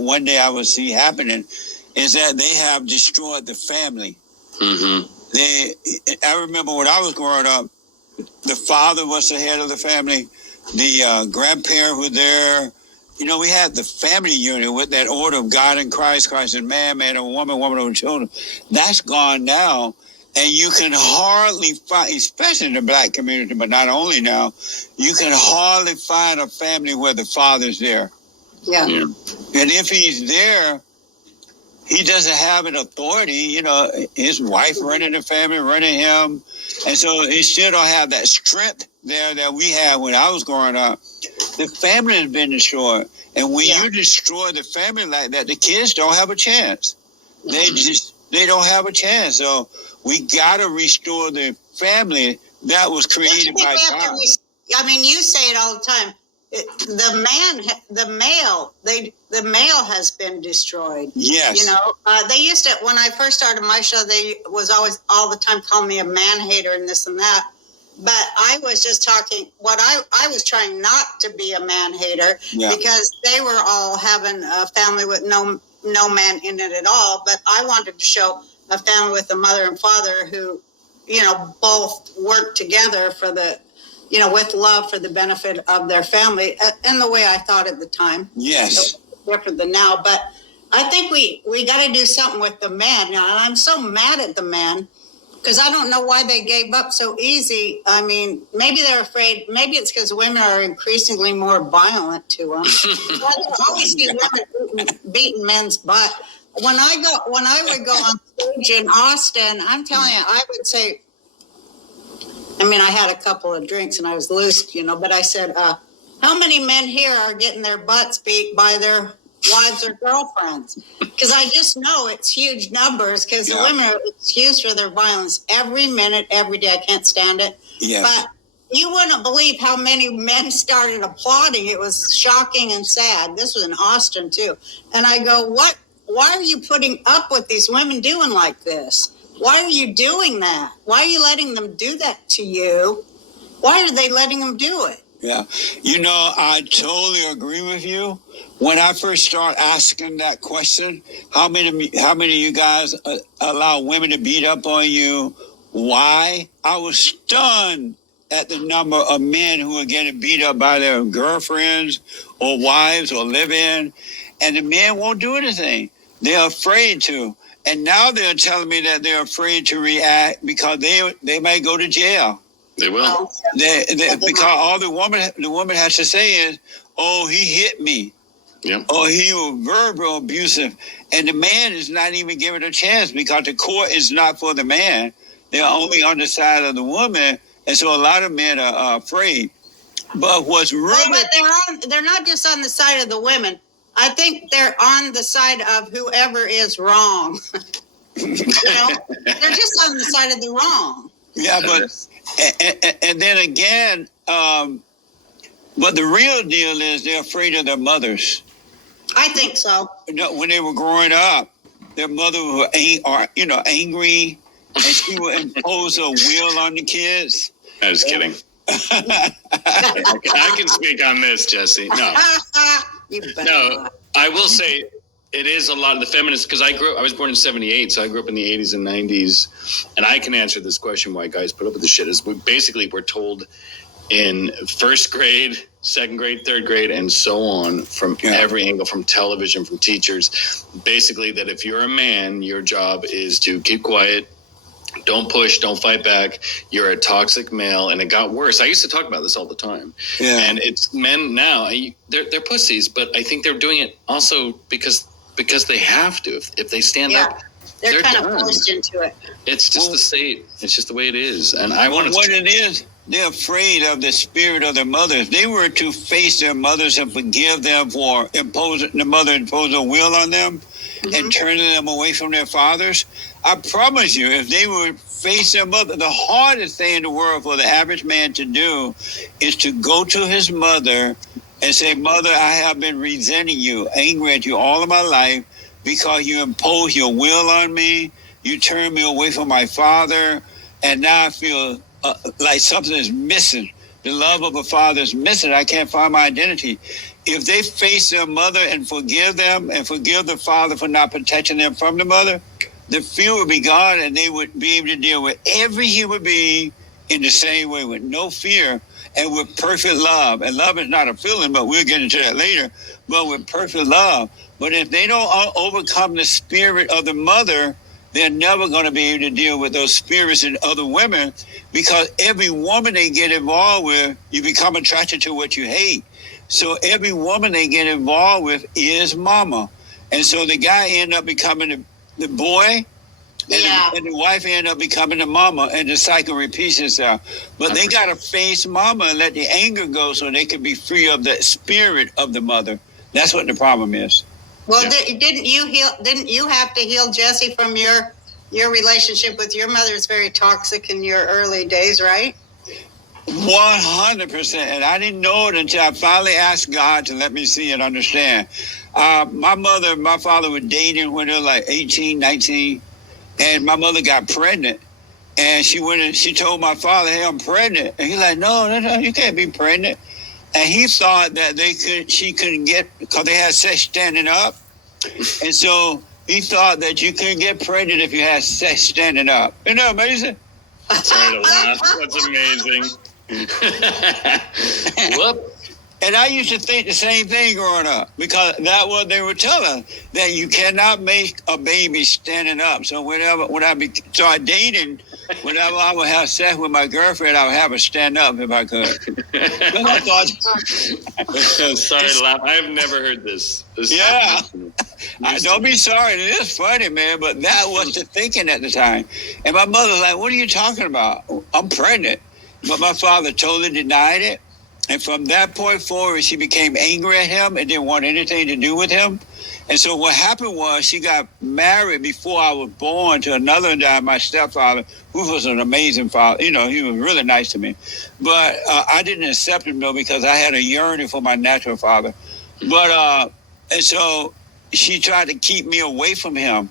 one day I will see happening is that they have destroyed the family. Mm-hmm. I remember when I was growing up, the father was the head of the family, the grandparent were there. You know, we had the family unit with that order of God and Christ, Christ and man, man and woman, woman and children. That's gone now. And you can hardly find, especially in the black community, but not only now, you can hardly find a family where the father's there. Yeah. And if he's there, he doesn't have an authority. You know, his wife running the family, running him. And so he still don't have that strength there that we had when I was growing up. The family has been destroyed. And when you destroy the family like that, the kids don't have a chance. They don't have a chance. So we got to restore the family that was created by God. I mean, you say it all the time. The male has been destroyed. Yes. You know, they used to, when I first started my show, they was always all the time calling me a man hater and this and that. But I was just talking, I was trying not to be a man hater because they were all having a family with no man in it at all. But I wanted to show a family with a mother and father who, you know, both worked together for the, you know, with love for the benefit of their family, and the way I thought at the time. Yes. So different than now. But I think we got to do something with the man. Now, and I'm so mad at the man because I don't know why they gave up so easy. I mean, maybe they're afraid. Maybe it's because women are increasingly more violent to them. I always see women beating men's butt. When I would go on stage in Austin, I'm telling you, I would say, I mean, I had a couple of drinks and I was loose, you know, but I said, how many men here are getting their butts beat by their wives or girlfriends? Because I just know it's huge numbers because the women are excused for their violence every minute, every day. I can't stand it. Yes. But you wouldn't believe how many men started applauding. It was shocking and sad. This was in Austin, too. And I go, why are you putting up with these women doing like this? Why are you doing that? Why are you letting them do that to you? Why are they letting them do it? Yeah. You know, I totally agree with you. When I first started asking that question, how many of you guys allow women to beat up on you? Why? I was stunned at the number of men who are getting beat up by their girlfriends or wives or live-in, and the men won't do anything. They're afraid to. And now they're telling me that they're afraid to react because they might go to jail. They will. Because all the woman has to say is, "Oh, he hit me." Yeah. Or he was verbal abusive, and the man is not even given a chance because the court is not for the man. They're only on the side of the woman, and so a lot of men are afraid. But what's really but they're not just on the side of the women. I think they're on the side of whoever is wrong. You know, they're just on the side of the wrong. Yeah, but and then again, but the real deal is they're afraid of their mothers. I think so. You know, when they were growing up, their mother was angry, and she would impose her will on the kids. I was kidding. I can speak on this, Jesse. No, I will say it is a lot of the feminists because I was born in 1978, so I grew up in the 80s and 90s, and I can answer this question why guys put up with this shit is we're told in first grade, second grade, third grade, and so on from every angle, from television, from teachers, basically that if you're a man, your job is to keep quiet, don't push, don't fight back. You're a toxic male, and it got worse. I used to talk about this all the time. Yeah. And it's men now. They're pussies, but I think they're doing it also because they have to. If they stand up, they're kind of forced into it. It's just the state. It's just the way it is. And I want to. What it is, they're afraid of the spirit of their mothers. They were to face their mothers and forgive them for imposing a will on them and turning them away from their fathers. I promise you, if they would face their mother, the hardest thing in the world for the average man to do is to go to his mother and say, "Mother, I have been resenting you, angry at you all of my life because you imposed your will on me. You turned me away from my father, and now I feel like something is missing. The love of a father is missing. I can't find my identity." if they face their mother and forgive them and forgive the father for not protecting them from the mother, the fear would be gone and they would be able to deal with every human being in the same way with no fear and with perfect love. And love is not a feeling, but we'll get into that later, but with perfect love. But if they don't overcome the spirit of the mother, they're never going to be able to deal with those spirits in other women, because every woman they get involved with, you become attracted to what you hate. So every woman they get involved with is mama. And so the guy end up becoming the boy, and the wife end up becoming the mama, and the cycle repeats itself. But they got to face mama and let the anger go so they can be free of the spirit of the mother. That's what the problem is. Well, didn't you have to heal, Jesse, from your relationship with your mother? Is very toxic in your early days, right? 100%. And I didn't know it until I finally asked God to let me see and understand. My mother and my father were dating when they were like 18, 19. And my mother got pregnant. And she went and she told my father, hey, I'm pregnant. And he's like, no, you can't be pregnant. And he thought that she couldn't get, because they had sex standing up. And so he thought that you couldn't get pregnant if you had sex standing up. Isn't that amazing? Sorry to laugh. That's amazing. Whoop. And I used to think the same thing growing up, because that's what they were telling us, that you cannot make a baby standing up. So whenever I dated, whenever I would have sex with my girlfriend, I would have her stand up if I could. I thought, sorry to laugh. I have never heard this. Yeah. Don't be sorry. It is funny, man, but that was the thinking at the time. And my mother was like, what are you talking about? I'm pregnant. But my father totally denied it. And from that point forward, she became angry at him and didn't want anything to do with him. And so what happened was she got married before I was born to another guy, my stepfather, who was an amazing father. You know, he was really nice to me. But I didn't accept him, though, because I had a yearning for my natural father. But, and so she tried to keep me away from him.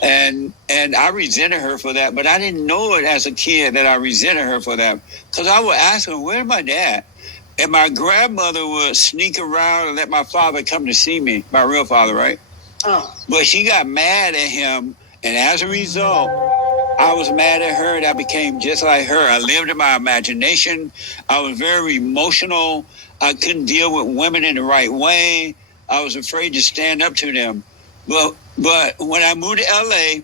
And I resented her for that. But I didn't know it as a kid that I resented her for that. Because I would ask her, where's my dad? And my grandmother would sneak around and let my father come to see me, my real father, right? Oh. But she got mad at him, and as a result, I was mad at her, and I became just like her. I lived in my imagination. I was very emotional. I couldn't deal with women in the right way. I was afraid to stand up to them. But when I moved to LA,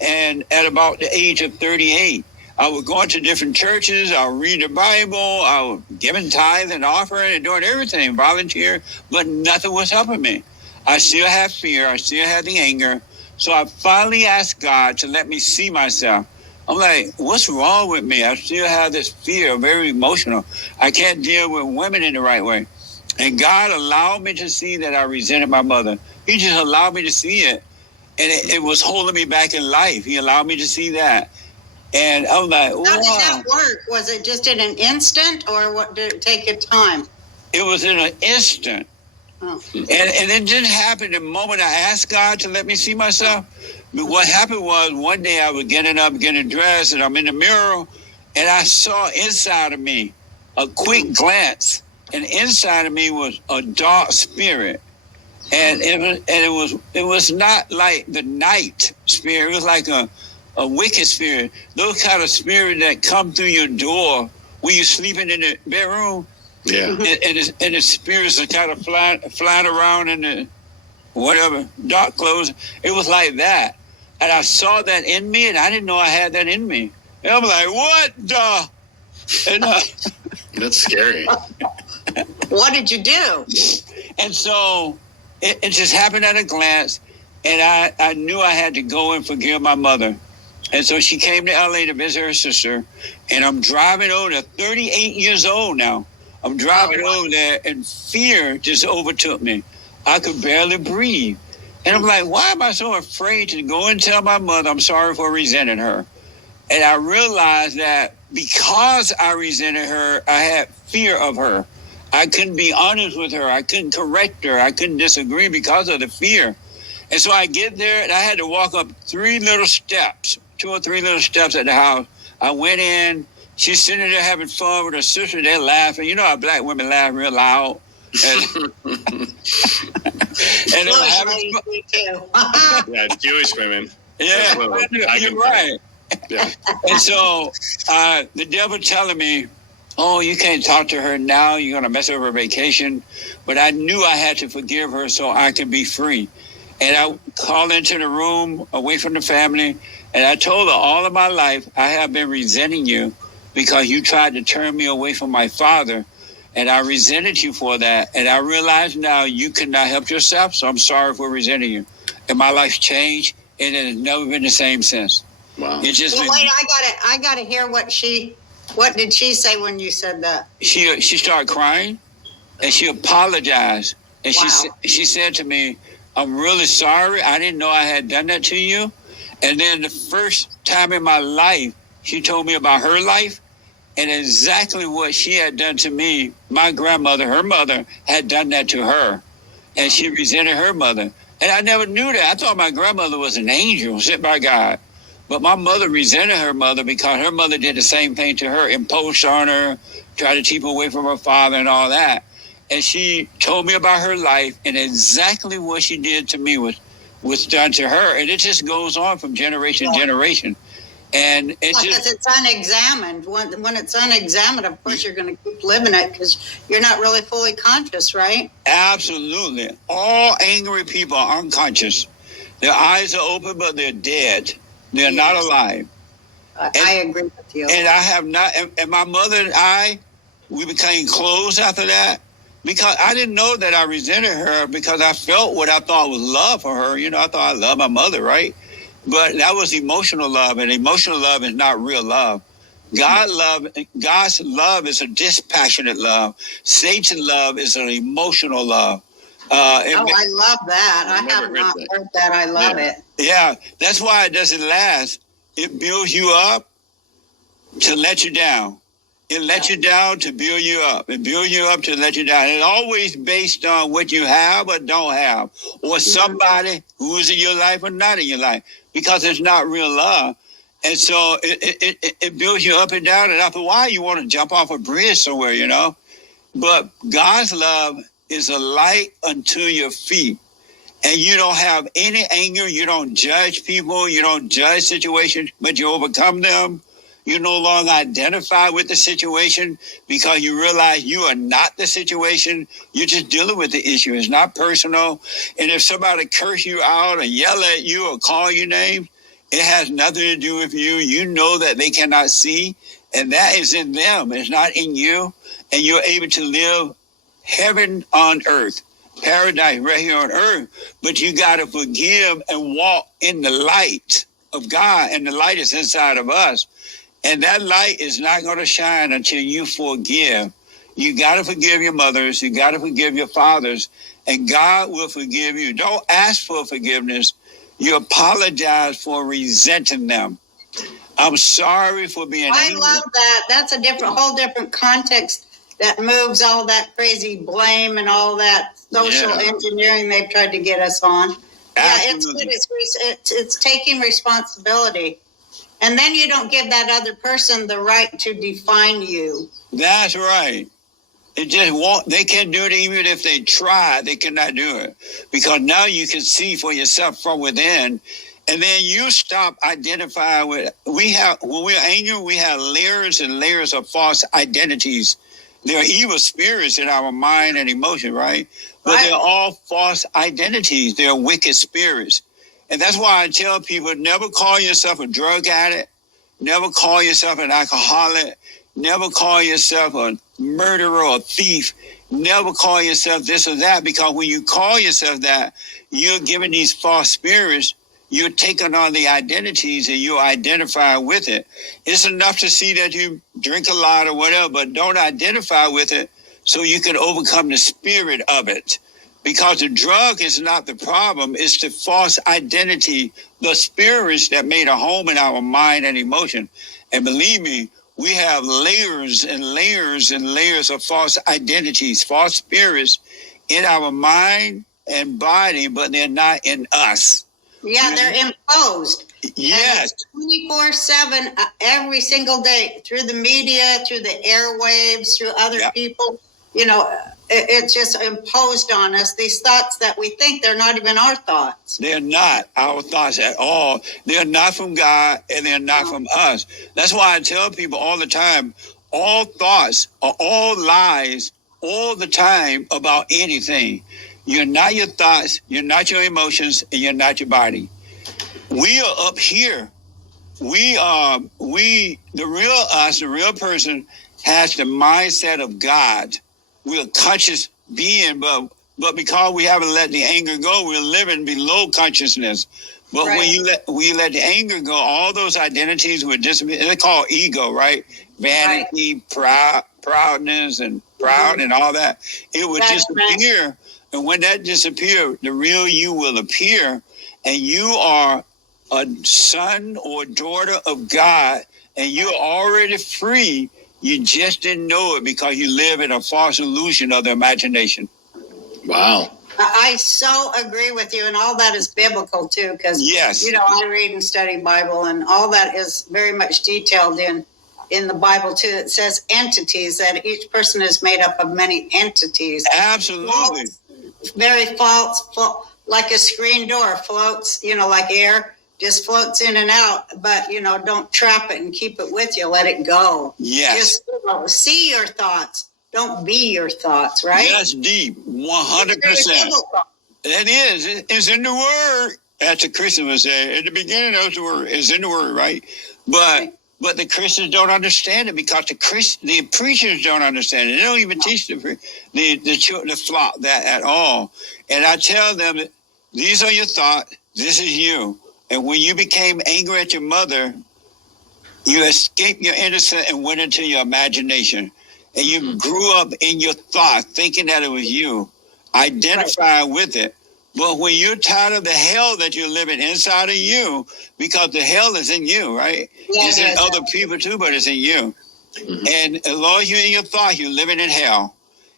and at about the age of 38, I would go into different churches. I would read the Bible. I would give tithe and offering and doing everything, volunteer, but nothing was helping me. I still had fear. I still had the anger. So I finally asked God to let me see myself. I'm like, what's wrong with me? I still have this fear, very emotional. I can't deal with women in the right way. And God allowed me to see that I resented my mother. He just allowed me to see it. And it was holding me back in life. He allowed me to see that. And I was like, wow. How did that work? Was it just in an instant, or what did it take you time? It was in an instant. Oh. And it didn't happen the moment I asked God to let me see myself. But what happened was, one day I was getting up, getting dressed, and I'm in the mirror, and I saw inside of me a quick glance. And inside of me was a dark spirit. And it was not like the night spirit. It was like a wicked spirit. Those kind of spirits that come through your door when you're sleeping in the bedroom. Yeah. And the spirits are kind of flying around in the whatever, dark clothes. It was like that. And I saw that in me, and I didn't know I had that in me. And I'm like, what the? And, that's scary. What did you do? And so it just happened at a glance, and I knew I had to go and forgive my mother. And so she came to LA to visit her sister, and I'm driving over there, 38 years old now. I'm driving over there, and fear just overtook me. I could barely breathe. And I'm like, why am I so afraid to go and tell my mother I'm sorry for resenting her? And I realized that because I resented her, I had fear of her. I couldn't be honest with her. I couldn't correct her. I couldn't disagree because of the fear. And so I get there, and I had to walk up 3 little steps, 2 or 3 little steps at the house. I went in. She's sitting there having fun with her sister. They're laughing. You know how black women laugh real loud. And, and I'm Jewish having ladies do too. Yeah, Jewish women. yeah, Absolutely. I you're can- right. Yeah. And so the devil telling me, oh, you can't talk to her now. You're going to mess up her vacation. But I knew I had to forgive her so I could be free. And I called into the room away from the family. And I told her all of my life, I have been resenting you because you tried to turn me away from my father. And I resented you for that. And I realize now you cannot help yourself. So I'm sorry for resenting you. And my life changed. And it has never been the same since. Wow. It just Well, wait, I gotta hear what did she say when you said that? she started crying, and she apologized, and Wow. she said to me, "I'm really sorry. I didn't know I had done that to you." And then the first time in my life, she told me about her life and exactly what she had done to me. My grandmother, her mother, had done that to her, and she resented her mother. And I never knew that. I thought my grandmother was an angel sent by God. But my mother resented her mother because her mother did the same thing to her, imposed on her, tried to keep her away from her father and all that. And she told me about her life, and exactly what she did to me was done to her. And it just goes on from generation to generation. And it Because just, it's unexamined. When it's unexamined, of course you're going to keep living it because you're not really fully conscious, right? absolutely. All angry people are unconscious. Their eyes are open, but they're dead. They're not Yes. alive. I agree with you. And I have not, and my mother and I, we became close after that because I didn't know that I resented her because I felt what I thought was love for her. You know, I thought I loved my mother, right? But that was emotional love, and emotional love is not real love. God's love is a dispassionate love. Satan's love is an emotional love. I love that. I Never have heard not that. heard that. I love it. Yeah, that's why it doesn't last. It builds you up to let you down. It lets you down to build you up. It builds you up to let you down. It's always based on what you have or don't have, or somebody who is in your life or not in your life, because it's not real love. And so it builds you up and down. And after a while, you want to jump off a bridge somewhere, you know. But God's love is a light unto your feet. And you don't have any anger. You don't judge people. You don't judge situations, but you overcome them. You no longer identify with the situation because you realize you are not the situation. You're just dealing with the issue. It's not personal. And if somebody curse you out or yell at you or call you names, it has nothing to do with you. You know that they cannot see, and that is in them. It's not in you. And you're able to live heaven on earth. Paradise right here on earth, but you got to forgive and walk in the light of God, and the light is inside of us, and that light is not going to shine until you forgive. You got to forgive your mothers, you got to forgive your fathers, and God will forgive you. Don't ask for forgiveness. You apologize for resenting them. I'm sorry for being I angry. love that. That's a whole different context that moves all that crazy blame and all that social Yeah. engineering they've tried to get us on. Yeah, it's Absolutely. good. It's taking responsibility. And then you don't give that other person the right to define you. That's right. It just won't. They can't do it even if they try. They cannot do it because now you can see for yourself from within, and then you stop identifying with. When we're angry, we have layers and layers of false identities. There are evil spirits in our mind and emotion, right? But Right. they're all false identities. They're wicked spirits, and that's why I tell people: never call yourself a drug addict. Never call yourself an alcoholic. Never call yourself a murderer or thief. Never call yourself this or that, because when you call yourself that, you're giving these false spirits, you're taking on the identities and you identify with it. It's enough to see that you drink a lot or whatever, but don't identify with it so you can overcome the spirit of it. Because the drug is not the problem, it's the false identity, the spirits that made a home in our mind and emotion. And believe me, we have layers and layers and layers of false identities, false spirits in our mind and body, but they're not in us. Yeah, they're imposed. Yes. 24/7, every single day, through the media, through the airwaves, through other Yeah. people. You know, it's just imposed on us, these thoughts that we think they're not even our thoughts. They're not our thoughts at all. They're not from God, and they're not from us. That's why I tell people all the time, all thoughts are all lies all the time about anything. You're not your thoughts, you're not your emotions, and you're not your body. We are up here. The real us, the real person, has the mindset of God. We're a conscious being, but because we haven't let the anger go, we're living below consciousness. But Right. when you let the anger go, all those identities would disappear. They're called ego, right? Vanity, proudness, and proud, and all that. It would That's disappear. And when that disappears, the real you will appear, and you are a son or daughter of God, and you're already free. You just didn't know it because you live in a false illusion of the imagination. Wow. I so agree with you, and all that is biblical too, because Yes. I read and study Bible, and all that is very much detailed in the Bible too. It says entities, that each person is made up of many entities. Absolutely. Very false, like a screen door floats, like air, just floats in and out. But don't trap it and keep it with you. Let it go. Yes. Just see your thoughts. Don't be your thoughts, right? That's deep. 100%. It is. It's in the Word. As the Christian would say, at the beginning of the Word, it's in the Word, right? But the Christians don't understand it because the preachers don't understand it. They don't even teach the flock that at all. And I tell them that these are your thoughts. This is you. And when you became angry at your mother, you escaped your innocence and went into your imagination. And you grew up in your thought, thinking that it was you, identifying with it. But when you're tired of the hell that you're living inside of you, because the hell is in you, right? It's in other people too, but it's in you. And as long as you're in your thought, you're living in hell.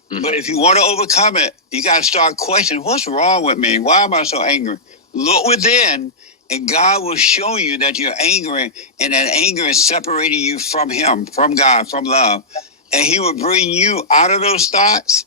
But if you want to overcome it, you got to start questioning, what's wrong with me? Why am I so angry? Look within, and God will show you that you're angry, and that anger is separating you from Him, from God, from love. And He will bring you out of those thoughts,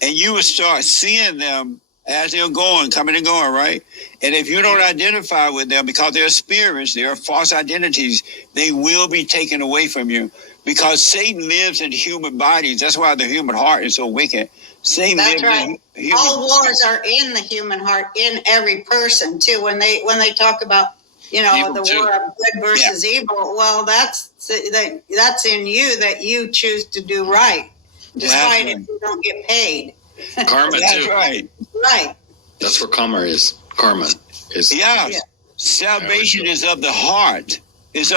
and you will start seeing them as they're going, coming and going, right? And if you don't identify with them, because they're spirits, they're false identities, they will be taken away from you. Because Satan lives in human bodies. That's why the human heart is so wicked. Satan That's lives right. in human All wars are in the human heart, in every person too. When they talk about Evil the too. war of good versus evil, well, that's in you, that you choose to do right, despite right. if you don't get paid. Karma That's too. right. Right. That's where karma is. Karma is. Yeah. Yeah. Salvation is of the heart. It's